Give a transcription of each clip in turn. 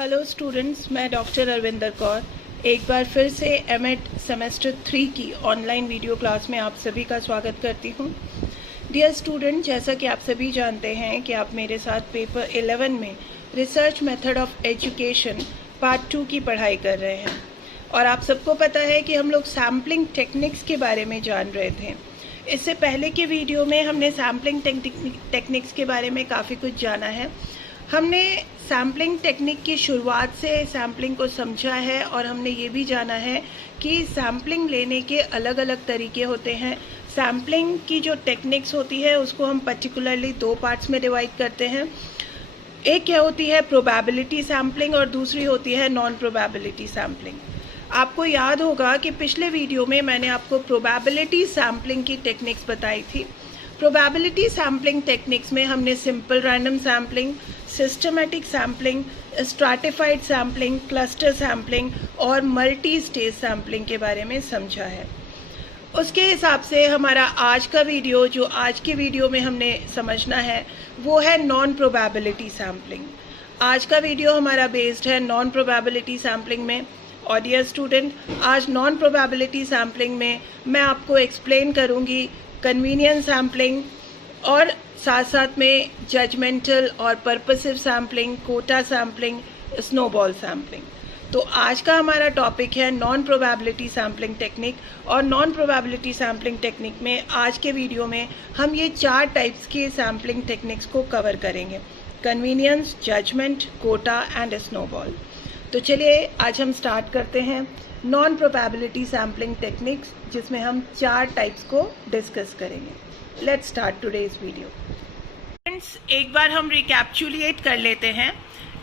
Hello students, मैं doctor Arvinder Kaur एक बार फिर से एमएड सेमेस्टर 3 की ऑनलाइन वीडियो क्लास में आप सभी का स्वागत करती हूँ। डियर स्टूडेंट, जैसा कि आप सभी जानते हैं कि आप मेरे साथ पेपर 11 में research method of education part 2 की पढ़ाई कर रहे हैं और आप सबको पता है कि हम लोग सैम्पलिंग टेक्निक्स के बारे में जान रहे थे। इससे पहले के वीडियो में हमने सैम्पलिंग टेक्निक्स के बारे में काफ़ी कुछ जाना है। हमने सैम्पलिंग टेक्निक की शुरुआत से सैम्पलिंग को समझा है और हमने ये भी जाना है कि सैम्पलिंग लेने के अलग अलग तरीके होते हैं। सैम्पलिंग की जो टेक्निक्स होती है उसको हम पर्टिकुलरली 2 पार्ट्स में डिवाइड करते हैं। एक क्या होती है प्रोबेबिलिटी सैम्पलिंग और दूसरी होती है नॉन प्रोबेबिलिटी सैम्पलिंग। आपको याद होगा कि पिछले वीडियो में मैंने आपको प्रोबेबिलिटी सैम्पलिंग की टेक्निक्स बताई थी। प्रोबेबिलिटी सैम्पलिंग टेक्निक्स में हमने simple random sampling, systematic sampling, stratified sampling, cluster sampling और मल्टी स्टेज सैम्पलिंग के बारे में समझा है। उसके हिसाब से हमारा आज का वीडियो, जो आज के वीडियो में हमने समझना है, वो है नॉन प्रोबेबिलिटी सैम्पलिंग। आज का वीडियो हमारा बेस्ड है नॉन प्रोबेबिलिटी सैम्पलिंग में। और डियर स्टूडेंट, आज नॉन प्रोबेबिलिटी सैम्पलिंग में मैं आपको एक्सप्लेन करूँगी कन्वीनियंस सैम्पलिंग और साथ साथ में जजमेंटल और purposive sampling, quota sampling, snowball sampling. तो आज का हमारा टॉपिक है नॉन प्रोबेबिलिटी सैम्पलिंग टेक्निक। और नॉन प्रोबेबिलिटी सैम्पलिंग टेक्निक में आज के वीडियो में हम ये 4 टाइप्स के सैम्पलिंग टेक्निक्स को कवर करेंगे: convenience, judgment, quota and snowball. तो चलिए आज हम स्टार्ट करते हैं नॉन प्रोबेबिलिटी सैम्पलिंग टेक्निक्स, जिसमें हम 4 टाइप्स को डिस्कस करेंगे। Let's start today's video. Friends, एक बार हम रिकैप्चुलेट कर लेते हैं।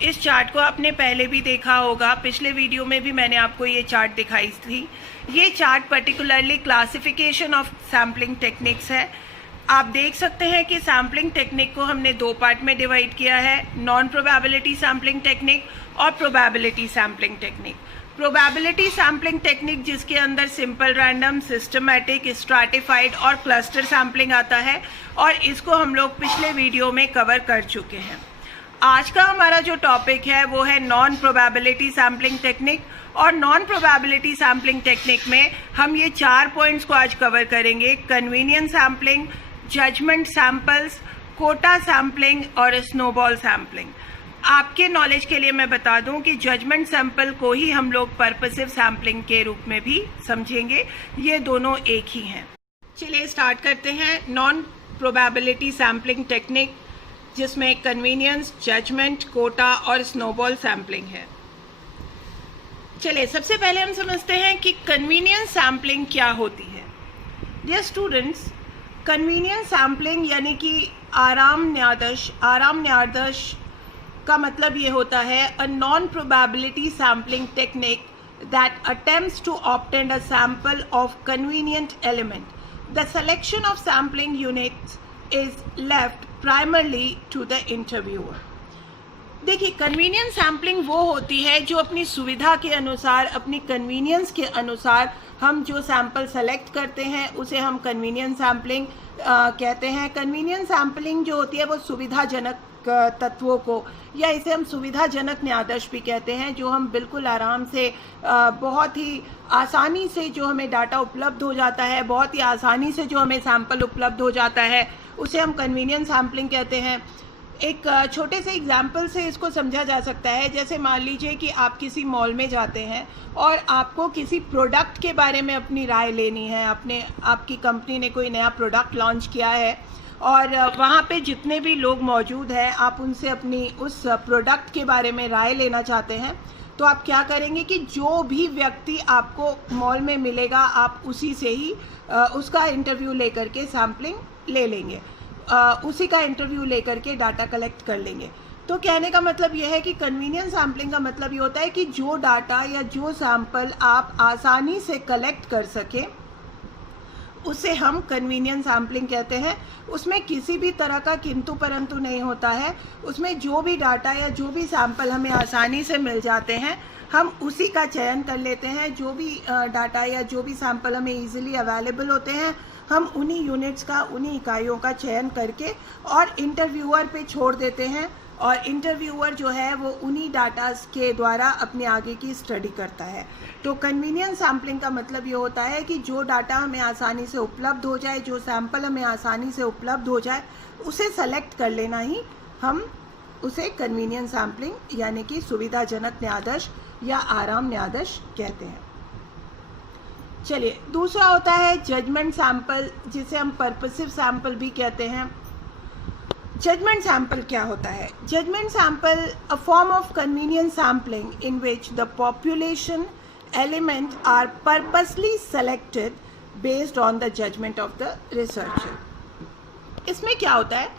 इस चार्ट को आपने पहले भी देखा होगा, पिछले वीडियो में भी मैंने आपको ये चार्ट दिखाई थी। ये chart particularly classification of sampling techniques है। आप देख सकते हैं कि सैम्पलिंग टेक्निक को हमने 2 पार्ट में डिवाइड किया है: नॉन प्रोबेबिलिटी सैम्पलिंग टेक्निक और probability sampling technique. Probability sampling technique जिसके अंदर सिंपल रैंडम, सिस्टमैटिक, स्ट्रैटिफाइड और क्लस्टर सैम्पलिंग आता है, और इसको हम लोग पिछले वीडियो में कवर कर चुके हैं। आज का हमारा जो टॉपिक है वो है नॉन प्रोबेबिलिटी सैम्पलिंग टेक्निक। और नॉन प्रोबेबिलिटी सैम्पलिंग टेक्निक में हम ये 4 पॉइंट्स को आज कवर करेंगे: convenience sampling, judgment samples, quota sampling और स्नोबॉल सैम्पलिंग। आपके नॉलेज के लिए मैं बता दूं कि जजमेंट सैंपल को ही हम लोग पर्पसिव सैम्पलिंग के रूप में भी समझेंगे। ये दोनों एक ही हैं। चलिए स्टार्ट करते हैं नॉन प्रोबेबिलिटी सैम्पलिंग टेक्निक, जिसमें कन्वीनियंस, जजमेंट, कोटा और स्नोबॉल सैम्पलिंग है। चलिए सबसे पहले हम समझते हैं कि कन्वीनियंस सैम्पलिंग क्या होती है। डियर स्टूडेंट्स, कन्वीनियंस सैम्पलिंग यानी कि आराम न्यादर्श का मतलब ये होता है a non probability sampling technique that attempts to obtain a sample of convenient element. The selection of sampling units is left primarily to the interviewer. देखिए, कन्वीनियंस सैम्पलिंग वो होती है जो अपनी सुविधा के अनुसार, अपनी कन्वीनियंस के अनुसार हम जो सैंपल सेलेक्ट करते हैं उसे हम कन्वीनियंस सैम्पलिंग कहते हैं। कन्वीनियंस सैम्पलिंग जो होती है वो सुविधाजनक तत्वों को, या इसे हम सुविधाजनक न्यादर्श भी कहते हैं, जो हम बिल्कुल आराम से, बहुत ही आसानी से जो हमें डाटा उपलब्ध हो जाता है, बहुत ही आसानी से जो हमें सैंपल उपलब्ध हो जाता है, उसे हम कन्वीनियंस सैम्पलिंग कहते हैं। एक छोटे से एग्जाम्पल से इसको समझा जा सकता है। जैसे मान लीजिए कि आप किसी मॉल में जाते हैं और आपको किसी प्रोडक्ट के बारे में अपनी राय लेनी है। आपकी कंपनी ने कोई नया प्रोडक्ट लॉन्च किया है और वहाँ पे जितने भी लोग मौजूद हैं, आप उनसे अपनी उस प्रोडक्ट के बारे में राय लेना चाहते हैं। तो आप क्या करेंगे कि जो भी व्यक्ति आपको मॉल में मिलेगा, आप उसी से ही उसका इंटरव्यू लेकर के सैम्पलिंग ले लेंगे, उसी का इंटरव्यू लेकर के डाटा कलेक्ट कर लेंगे। तो कहने का मतलब यह है कि कन्वीनियंस सैम्पलिंग का मतलब ये होता है कि जो डाटा या जो सैंपल आप आसानी से कलेक्ट कर सकें उसे हम कन्वीनियंस सैम्पलिंग कहते हैं। उसमें किसी भी तरह का किंतु परंतु नहीं होता है। उसमें जो भी डाटा या जो भी सैंपल हमें आसानी से मिल जाते हैं, हम उसी का चयन कर लेते हैं। जो भी डाटा या जो भी सैंपल हमें ईजिली अवेलेबल होते हैं, हम उन्हीं यूनिट्स का, उन्हीं इकाइयों का चयन करके और इंटरव्यूअर पे छोड़ देते हैं और इंटरव्यूअर जो है वो उन्हीं डाटास के द्वारा अपने आगे की स्टडी करता है। तो कन्वीनियंस सैम्पलिंग का मतलब ये होता है कि जो डाटा हमें आसानी से उपलब्ध हो जाए, जो सैम्पल हमें आसानी से उपलब्ध हो जाए, उसे सेलेक्ट कर लेना ही हम उसे कन्वीनियंस सैम्पलिंग यानी कि सुविधाजनक न्यायाधीश या आराम न्यायाधीश कहते हैं। चलिए, दूसरा होता है जजमेंट सैंपल, जिसे हम पर्पसिव सैंपल भी कहते हैं। जजमेंट सैंपल क्या होता है? Judgment sample a form of convenience sampling in which the population element are purposely selected based on the judgment of the researcher. इसमें क्या होता है,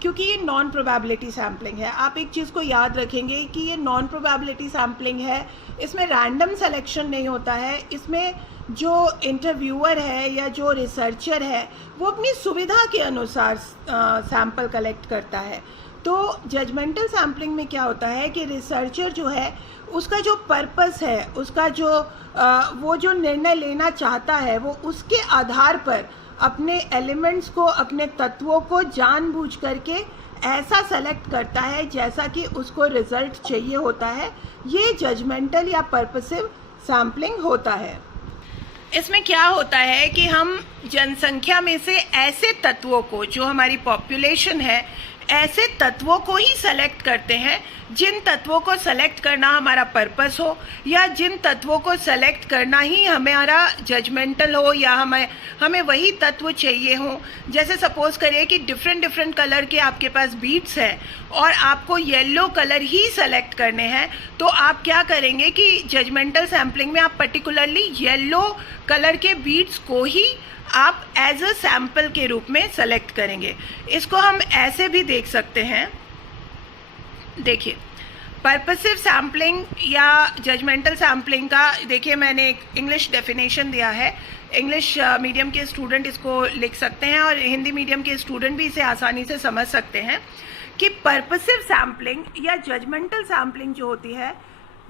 क्योंकि ये नॉन प्रोबेबिलिटी सैम्पलिंग है, आप एक चीज़ को याद रखेंगे कि ये नॉन प्रोबेबिलिटी सैम्पलिंग है, इसमें रैंडम सिलेक्शन नहीं होता है। इसमें जो इंटरव्यूअर है या जो रिसर्चर है वो अपनी सुविधा के अनुसार सैंपल कलेक्ट करता है। तो जजमेंटल सैम्पलिंग में क्या होता है कि रिसर्चर जो है उसका जो पर्पस है, उसका जो वो जो निर्णय लेना चाहता है, वो उसके आधार पर अपने एलिमेंट्स को, अपने तत्वों को जानबूझ करके ऐसा सेलेक्ट करता है जैसा कि उसको रिजल्ट चाहिए होता है। ये जजमेंटल या पर्पसिव सैम्पलिंग होता है। इसमें क्या होता है कि हम जनसंख्या में से ऐसे तत्वों को, जो हमारी पॉपुलेशन है, ऐसे तत्वों को ही सेलेक्ट करते हैं जिन तत्वों को सेलेक्ट करना हमारा पर्पस हो, या जिन तत्वों को सेलेक्ट करना ही हमारा जजमेंटल हो, या हमें वही तत्व चाहिए हो। जैसे सपोज करिए कि डिफरेंट कलर के आपके पास बीड्स हैं और आपको येलो कलर ही सेलेक्ट करने हैं, तो आप क्या करेंगे कि जजमेंटल सैम्पलिंग में आप पर्टिकुलरली येलो कलर के बीड्स को ही आप एज अ सैंपल के रूप में सेलेक्ट करेंगे। इसको हम ऐसे भी देख सकते हैं। देखिए, पर्पसिव सैम्पलिंग या जजमेंटल सैम्पलिंग का, देखिए मैंने एक इंग्लिश डेफिनेशन दिया है। इंग्लिश मीडियम के स्टूडेंट इसको लिख सकते हैं और हिंदी मीडियम के स्टूडेंट भी इसे आसानी से समझ सकते हैं कि पर्पसिव सैम्पलिंग या जजमेंटल सैम्पलिंग जो होती है,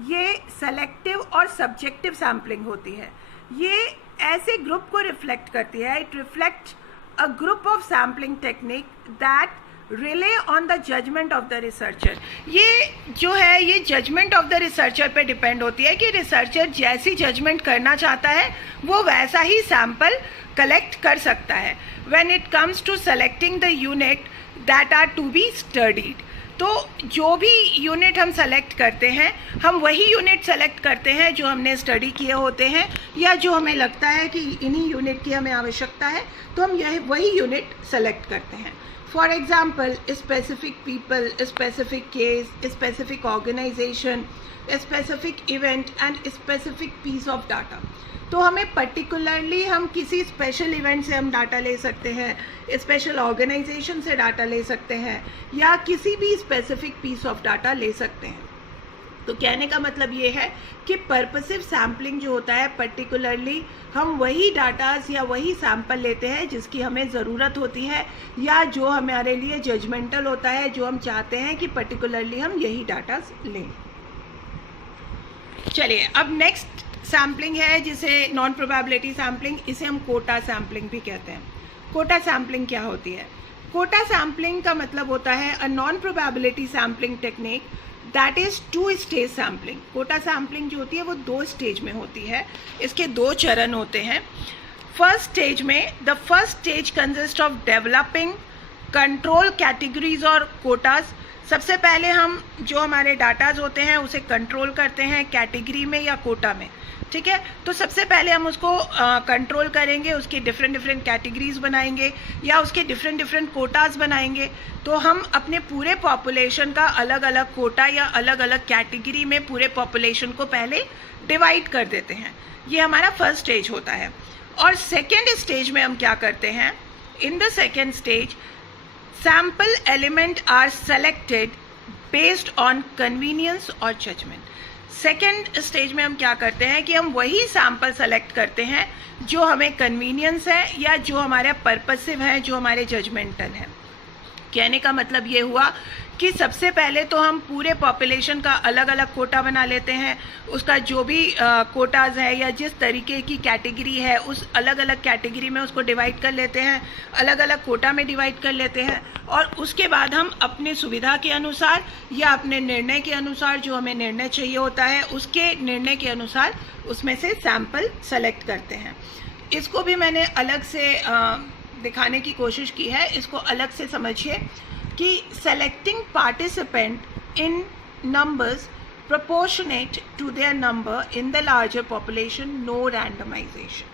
ये सेलेक्टिव और सब्जेक्टिव सैम्पलिंग होती है। ये ऐसे ग्रुप को रिफ्लेक्ट करती है। It reflect a group of sampling technique that rely on the judgment of the researcher. ये जो है ये जजमेंट ऑफ द रिसर्चर पे डिपेंड होती है कि रिसर्चर जैसी जजमेंट करना चाहता है वो वैसा ही सैंपल कलेक्ट कर सकता है। When it comes to selecting the unit that are to be studied, तो जो भी यूनिट हम सेलेक्ट करते हैं, हम वही यूनिट सेलेक्ट करते हैं जो हमने स्टडी किए होते हैं, या जो हमें लगता है कि इन्हीं यूनिट की हमें आवश्यकता है, तो हम वही यूनिट सेलेक्ट करते हैं। For example, specific people, specific case, specific organisation, specific event and specific piece of data. तो हमें पर्टिकुलरली हम किसी स्पेशल इवेंट से हम डाटा ले सकते हैं, स्पेशल ऑर्गेनाइजेशन से डाटा ले सकते हैं, या किसी भी स्पेसिफिक पीस ऑफ डाटा ले सकते हैं। तो कहने का मतलब ये है कि पर्पसिव सैम्पलिंग जो होता है, पर्टिकुलरली हम वही डाटास या वही सैंपल लेते हैं जिसकी हमें ज़रूरत होती है, या जो हमारे लिए जजमेंटल होता है, जो हम चाहते हैं कि पर्टिकुलरली हम यही डाटास लें। चलिए, अब नेक्स्ट सैम्पलिंग है जिसे नॉन प्रोबेबिलिटी सैम्पलिंग, इसे हम कोटा सैम्पलिंग भी कहते हैं। कोटा सैम्पलिंग क्या होती है? कोटा सैम्पलिंग का मतलब होता है a non probability sampling technique that is 2 stage sampling. Quota sampling जो होती है वो 2 स्टेज में होती है। इसके 2 चरण होते हैं। फर्स्ट स्टेज में, the first stage consist of developing control categories और कोटास। सबसे पहले हम जो हमारे डाटाज होते हैं उसे कंट्रोल करते हैं कैटेगरी में या कोटा में, ठीक है। तो सबसे पहले हम उसको कंट्रोल करेंगे, उसके डिफरेंट कैटेगरीज बनाएंगे या उसके डिफरेंट कोटाज बनाएंगे। तो हम अपने पूरे पॉपुलेशन का अलग अलग कोटा या अलग अलग कैटेगरी में पूरे पॉपुलेशन को पहले डिवाइड कर देते हैं। ये हमारा फर्स्ट स्टेज होता है। और सेकेंड स्टेज में हम क्या करते हैं? In the second stage, sample element are selected based on convenience और जजमेंट। सेकेंड स्टेज में हम क्या करते हैं कि हम वही सैंपल सेलेक्ट करते हैं जो हमें कन्वीनियंस है या जो हमारे पर्पसिव है, जो हमारे जजमेंटल है। कहने का मतलब ये हुआ कि सबसे पहले तो हम पूरे पॉपुलेशन का अलग अलग कोटा बना लेते हैं, उसका जो भी कोटाज है या जिस तरीके की कैटेगरी है उस अलग अलग कैटेगरी में उसको डिवाइड कर लेते हैं, अलग अलग कोटा में डिवाइड कर लेते हैं, और उसके बाद हम अपनी सुविधा के अनुसार या अपने निर्णय के अनुसार, जो हमें निर्णय चाहिए होता है उसके निर्णय के अनुसार उसमें से सैंपल सेलेक्ट करते हैं। इसको भी मैंने अलग से दिखाने की कोशिश की है, इसको अलग से समझिए कि selecting participant in numbers proportionate to their number in the larger population, no randomization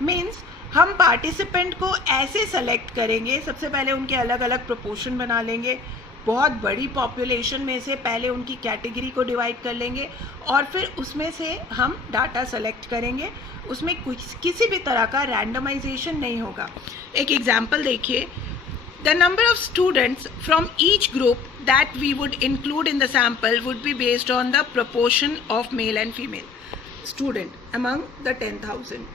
means हम पार्टिसिपेंट को ऐसे सेलेक्ट करेंगे, सबसे पहले उनके अलग अलग प्रोपोर्शन बना लेंगे, बहुत बड़ी पॉपुलेशन में से पहले उनकी कैटेगरी को डिवाइड कर लेंगे और फिर उसमें से हम डाटा सेलेक्ट करेंगे, उसमें किसी भी तरह का रैंडमाइजेशन नहीं होगा। एक एग्जांपल देखिए, the number of students from each group that we would include in the sample would be based on the proportion of male and female student among the 10,000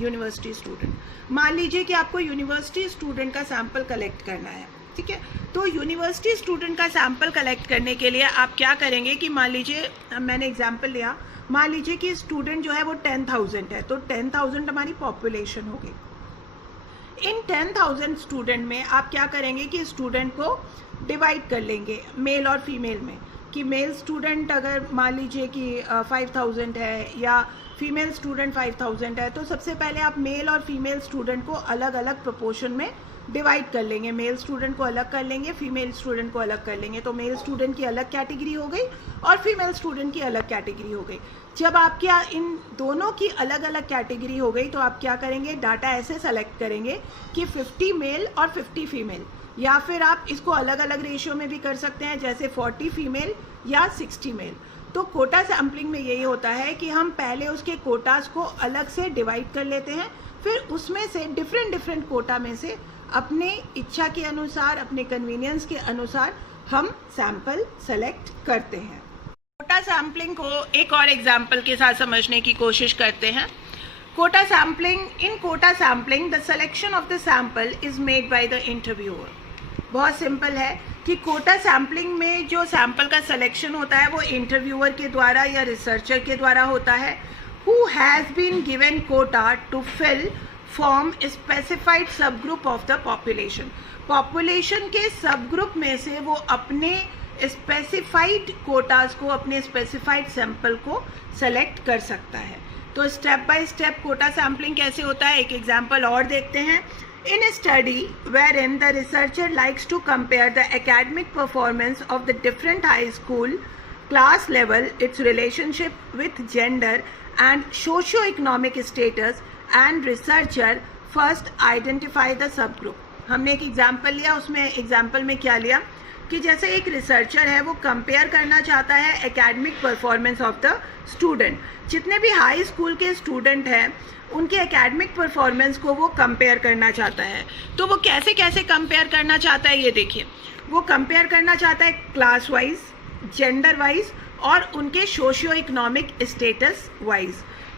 university student। मान लीजिए कि आपको university student का sample collect करना है, ठीक है। तो यूनिवर्सिटी स्टूडेंट का सैंपल कलेक्ट करने के लिए आप क्या करेंगे कि मान लीजिए मैंने एग्जांपल लिया, मान लीजिए कि स्टूडेंट जो है वो 10,000 है, तो 10,000 हमारी पॉपुलेशन होगी। इन 10,000 स्टूडेंट में आप क्या करेंगे कि स्टूडेंट को डिवाइड कर लेंगे मेल और फीमेल में, कि मेल स्टूडेंट अगर मान लीजिए कि 5,000 है या फीमेल स्टूडेंट 5,000 है, तो सबसे पहले आप मेल और फीमेल स्टूडेंट को अलग अलग प्रोपोर्शन में डिवाइड कर लेंगे। मेल स्टूडेंट को अलग कर लेंगे, फीमेल स्टूडेंट को अलग कर लेंगे, तो मेल स्टूडेंट की अलग कैटेगरी हो गई और फीमेल स्टूडेंट की अलग कैटेगरी हो गई। जब आपके इन दोनों की अलग अलग कैटेगरी हो गई तो आप क्या करेंगे, डाटा ऐसे सेलेक्ट करेंगे कि 50 मेल और 50 फीमेल, या फिर आप इसको अलग अलग रेशियो में भी कर सकते हैं, जैसे 40 फीमेल या 60 मेल। तो कोटा सैम्पलिंग में यही होता है कि हम पहले उसके कोटाज को अलग से डिवाइड कर लेते हैं, फिर उसमें से डिफरेंट कोटा में से अपने इच्छा के अनुसार, अपने कन्वीनियंस के अनुसार हम सैंपल सेलेक्ट करते हैं। कोटा सैम्पलिंग को एक और एग्जाम्पल के साथ समझने की कोशिश करते हैं। Quota sampling, in quota sampling the selection of the sample is made by the interviewer. बहुत सिंपल है कि कोटा सैम्पलिंग में जो सैंपल का सिलेक्शन होता है वो इंटरव्यूअर के द्वारा या रिसर्चर के द्वारा होता है, who has been given quota to fill form specified subgroup of the population. Population के सब ग्रुप में से वो अपने स्पेसिफाइड कोटास को, अपने स्पेसिफाइड सैंपल को सेलेक्ट कर सकता है। तो step by step quota sampling कैसे होता है, एक एग्जांपल और देखते हैं। In a study wherein the researcher likes to compare the academic performance of the different high school class level, its relationship with gender and socio-economic status, and researcher first identify the subgroup। हमने एक example लिया, उसमें example में क्या लिया कि जैसे एक रिसर्चर है वो कंपेयर करना चाहता है academic performance of the student. जितने भी हाई स्कूल के स्टूडेंट हैं उनके एकेडमिक परफॉर्मेंस को वो कंपेयर करना चाहता है। तो वो कैसे कैसे कंपेयर करना चाहता है, ये देखिए। वो कंपेयर करना चाहता है क्लास वाइज, जेंडर वाइज और उनके सोशियो इकोनॉमिक स्टेटस वाइज।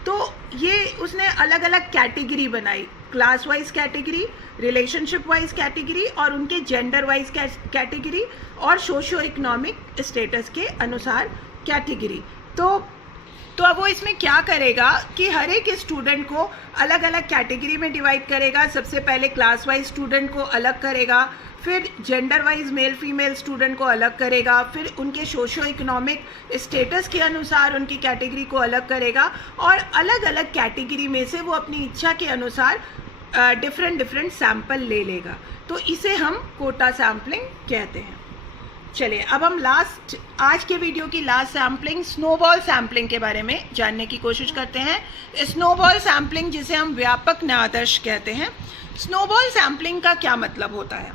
तो ये उसने अलग अलग कैटेगरी बनाई, class wise category, relationship wise category और उनके जेंडर वाइज कैटेगरी और सोशियो इकोनॉमिक स्टेटस के अनुसार कैटेगरी। तो अब वो इसमें क्या करेगा कि हर एक स्टूडेंट को अलग अलग कैटेगरी में डिवाइड करेगा। सबसे पहले क्लास वाइज स्टूडेंट को अलग करेगा, फिर gender wise male female student को अलग करेगा, फिर उनके सोशो इकोनॉमिक स्टेटस के अनुसार उनकी कैटेगरी को अलग करेगा और अलग अलग कैटेगरी में से वो अपनी इच्छा के अनुसार डिफरेंट सैंपल ले लेगा। तो इसे हम कोटा सैम्पलिंग कहते हैं। चलिए अब हम आज के वीडियो की लास्ट सैम्पलिंग स्नोबॉल सैम्पलिंग के बारे में जानने की कोशिश करते हैं। स्नोबॉल सैम्पलिंग जिसे हम व्यापक न्यायादर्श कहते हैं। स्नोबॉल सैम्पलिंग का क्या मतलब होता है?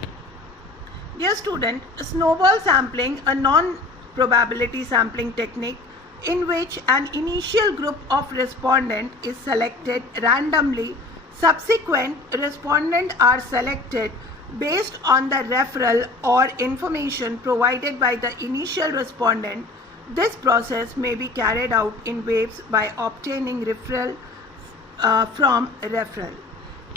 Dear student, snowball sampling a non probability sampling technique in which an initial group of respondent is selected randomly. Subsequent respondents are selected based on the referral or information provided by the initial respondent. This process may be carried out in waves by obtaining referral from referral.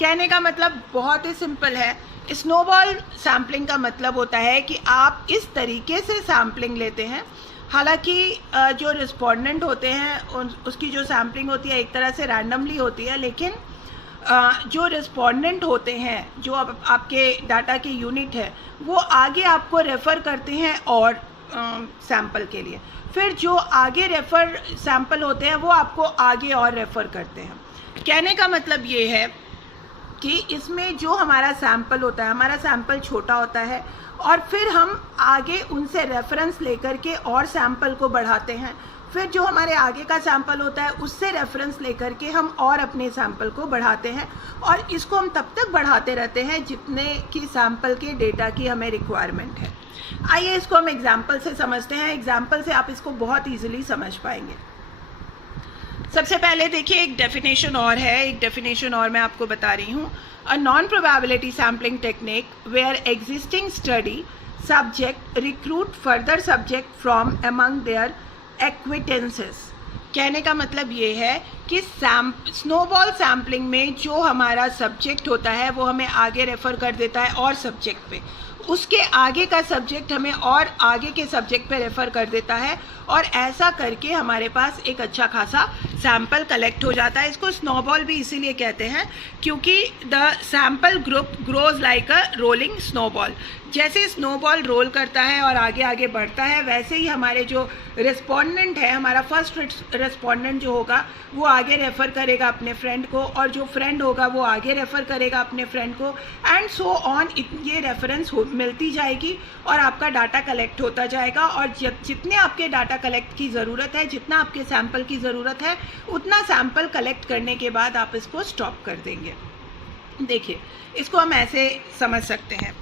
कहने का मतलब बहुत ही simple है। Snowball sampling का मतलब होता है कि आप इस तरीके से सैम्पलिंग लेते हैं, हालांकि जो रिस्पोंडेंट होते हैं उसकी जो सैम्पलिंग होती है एक तरह से रैंडमली होती है, लेकिन जो रिस्पोंडेंट होते हैं, जो आपके डाटा की यूनिट है, वो आगे आपको रेफ़र करते हैं और सैम्पल के लिए। फिर जो आगे रेफ़र सैम्पल होते हैं वो आपको आगे और रेफ़र करते हैं। कहने का मतलब ये है कि इसमें जो हमारा सैम्पल होता है, हमारा सैम्पल छोटा होता है और फिर हम आगे उनसे रेफरेंस लेकर के और सैम्पल को बढ़ाते हैं। फिर जो हमारे आगे का सैम्पल होता है उससे रेफरेंस लेकर के हम और अपने सैम्पल को बढ़ाते हैं, और इसको हम तब तक बढ़ाते रहते हैं जितने की सैम्पल के डेटा की हमें रिक्वायरमेंट है। आइए इसको हम एग्जाम्पल से समझते हैं। एग्जाम्पल से आप इसको बहुत ईजिली समझ पाएंगे। सबसे पहले देखिए एक डेफिनेशन और है, एक डेफिनेशन और मैं आपको बता रही हूँ। A non probability sampling technique where existing study subject recruit further subject from among their acquaintances. कहने का मतलब ये है कि स्नोबॉल सैम्पलिंग में जो हमारा सब्जेक्ट होता है वो हमें आगे रेफ़र कर देता है और सब्जेक्ट पे, उसके आगे का सब्जेक्ट हमें और आगे के सब्जेक्ट पे रेफ़र कर देता है, और ऐसा करके हमारे पास एक अच्छा खासा सैम्पल कलेक्ट हो जाता है। इसको स्नोबॉल भी इसीलिए कहते हैं क्योंकि the sample group grows like a rolling snowball. जैसे स्नोबॉल रोल करता है और आगे आगे बढ़ता है, वैसे ही हमारे जो रिस्पोंडेंट है, हमारा फर्स्ट रिस्पोंडेंट जो होगा वो आगे रेफ़र करेगा अपने फ्रेंड को, और जो फ्रेंड होगा वो आगे रेफ़र करेगा अपने फ्रेंड को, एंड सो ऑन। ये रेफरेंस मिलती जाएगी और आपका डाटा कलेक्ट होता जाएगा, और जितने आपके डाटा कलेक्ट की ज़रूरत है, जितना आपके सैम्पल की ज़रूरत है, उतना सैम्पल कलेक्ट करने के बाद आप इसको स्टॉप कर देंगे। देखिए इसको हम ऐसे समझ सकते हैं।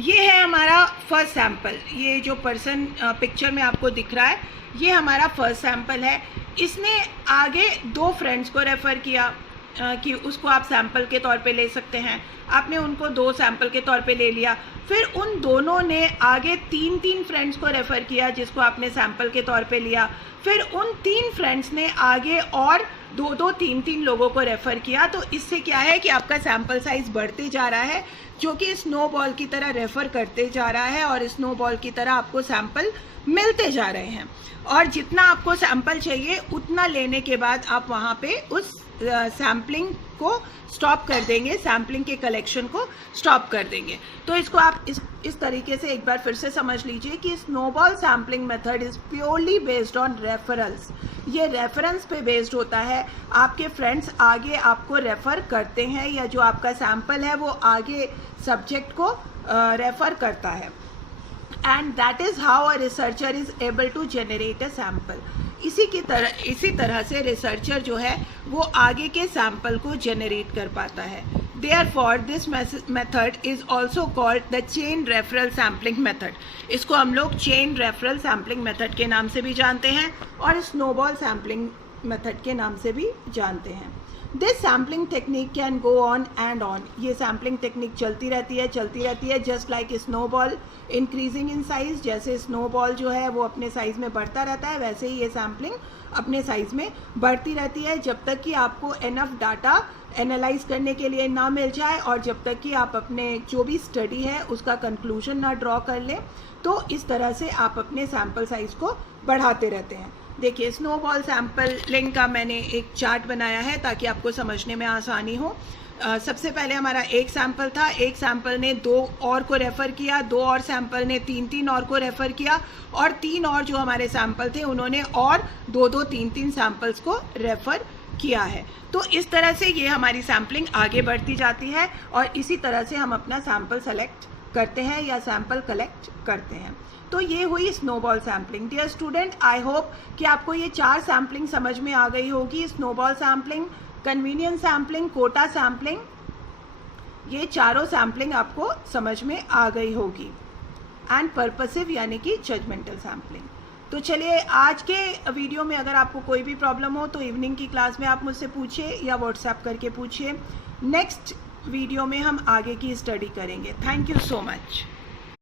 ये है हमारा फर्स्ट सैम्पल, ये जो पर्सन पिक्चर में आपको दिख रहा है ये हमारा फर्स्ट सैम्पल है। इसने आगे 2 फ्रेंड्स को रेफ़र किया कि उसको आप सैम्पल के तौर पे ले सकते हैं। आपने उनको 2 सैम्पल के तौर पे ले लिया। फिर उन दोनों ने आगे 3 फ्रेंड्स को रेफ़र किया जिसको आपने सैम्पल के तौर पे लिया। फिर उन 3 फ्रेंड्स ने आगे और 2 3 लोगों को रेफ़र किया। तो इससे क्या है कि आपका सैम्पल साइज़ बढ़ते जा रहा है, जो कि स्नोबॉल की तरह रेफ़र करते जा रहा है, और स्नोबॉल की तरह आपको सैम्पल मिलते जा रहे हैं। और जितना आपको सैम्पल चाहिए उतना लेने के बाद आप वहाँ पे उस सैम्पलिंग को स्टॉप कर देंगे, सैम्पलिंग के कलेक्शन को स्टॉप कर देंगे। तो इसको आप इस तरीके से एक बार फिर से समझ लीजिए कि snowball sampling method is purely based on reference. ये रेफरेंस पे बेस्ड होता है। आपके फ्रेंड्स आगे आपको रेफ़र करते हैं, या जो आपका सैम्पल है वो आगे सब्जेक्ट को रेफ़र करता है, and that is how a researcher is able to generate a sample. इसी तरह से रिसर्चर जो है वो आगे के सैम्पल को जनरेट कर पाता है। Therefore, this method is also called the chain referral sampling method. इसको हम लोग chain referral sampling method के नाम से भी जानते हैं और snowball sampling method के नाम से भी जानते हैं। This sampling technique can go on and on. ये sampling technique चलती रहती है just like snowball increasing in size। जैसे snowball जो है वो अपने साइज़ में बढ़ता रहता है, वैसे ही ये sampling अपने साइज़ में बढ़ती रहती है, जब तक कि आपको enough डाटा एनालाइज करने के लिए ना मिल जाए, और जब तक कि आप अपने जो भी स्टडी है उसका कंक्लूजन ना ड्रॉ कर लें। तो इस तरह से आप अपने सैम्पल साइज़ को बढ़ाते रहते हैं। देखिए स्नोबॉल सैम्पलिंग का मैंने एक चार्ट बनाया है ताकि आपको समझने में आसानी हो। सबसे पहले हमारा एक सैम्पल था, एक सैम्पल ने 2 और को रेफ़र किया, 2 और सैम्पल ने 3 और को रेफ़र किया, और 3 और जो हमारे सैम्पल थे उन्होंने और 2 3 सैम्पल्स को रेफ़र किया है। तो इस तरह से ये हमारी सैम्पलिंग आगे बढ़ती जाती है, और इसी तरह से हम अपना सैम्पल सेलेक्ट करते हैं या सैम्पल कलेक्ट करते हैं। तो ये हुई snowball sampling. Dear student, I hope कि आपको ये 4 सैम्पलिंग समझ में आ गई होगी। Snowball sampling, convenience sampling, quota sampling, ये चारों सैम्पलिंग आपको समझ में आ गई होगी। एंड पर्पसिव यानी कि जजमेंटल सैम्पलिंग। तो चलिए आज के वीडियो में अगर आपको कोई भी प्रॉब्लम हो तो इवनिंग की क्लास में आप मुझसे पूछिए या व्हाट्सएप करके पूछिए। नेक्स्ट वीडियो में हम आगे की स्टडी करेंगे। Thank you so much.